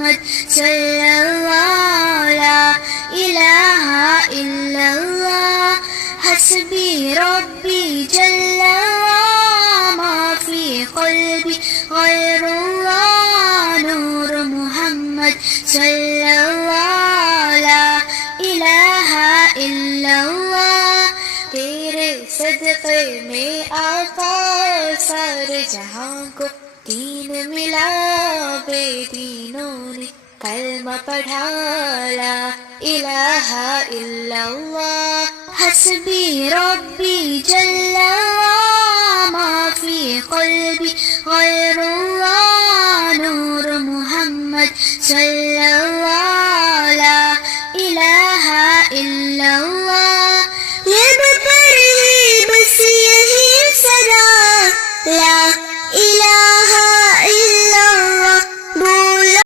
محمد صلى الله لا إله إلا الله حسبي ربي جل الله ما في قلبي غير الله نور محمد صلى الله لا إله إلا الله तेरे सदक़े में आका सारे जहां को दीन मिला बेदीनों ने कलमा पढ़ा ला इलाहा इल्लल्लाह हस्बी रब्बी जल्लल्लाह मा फी क़ल्बी गैरुल्लाह नूर मुहम्मद सल्लल्लाह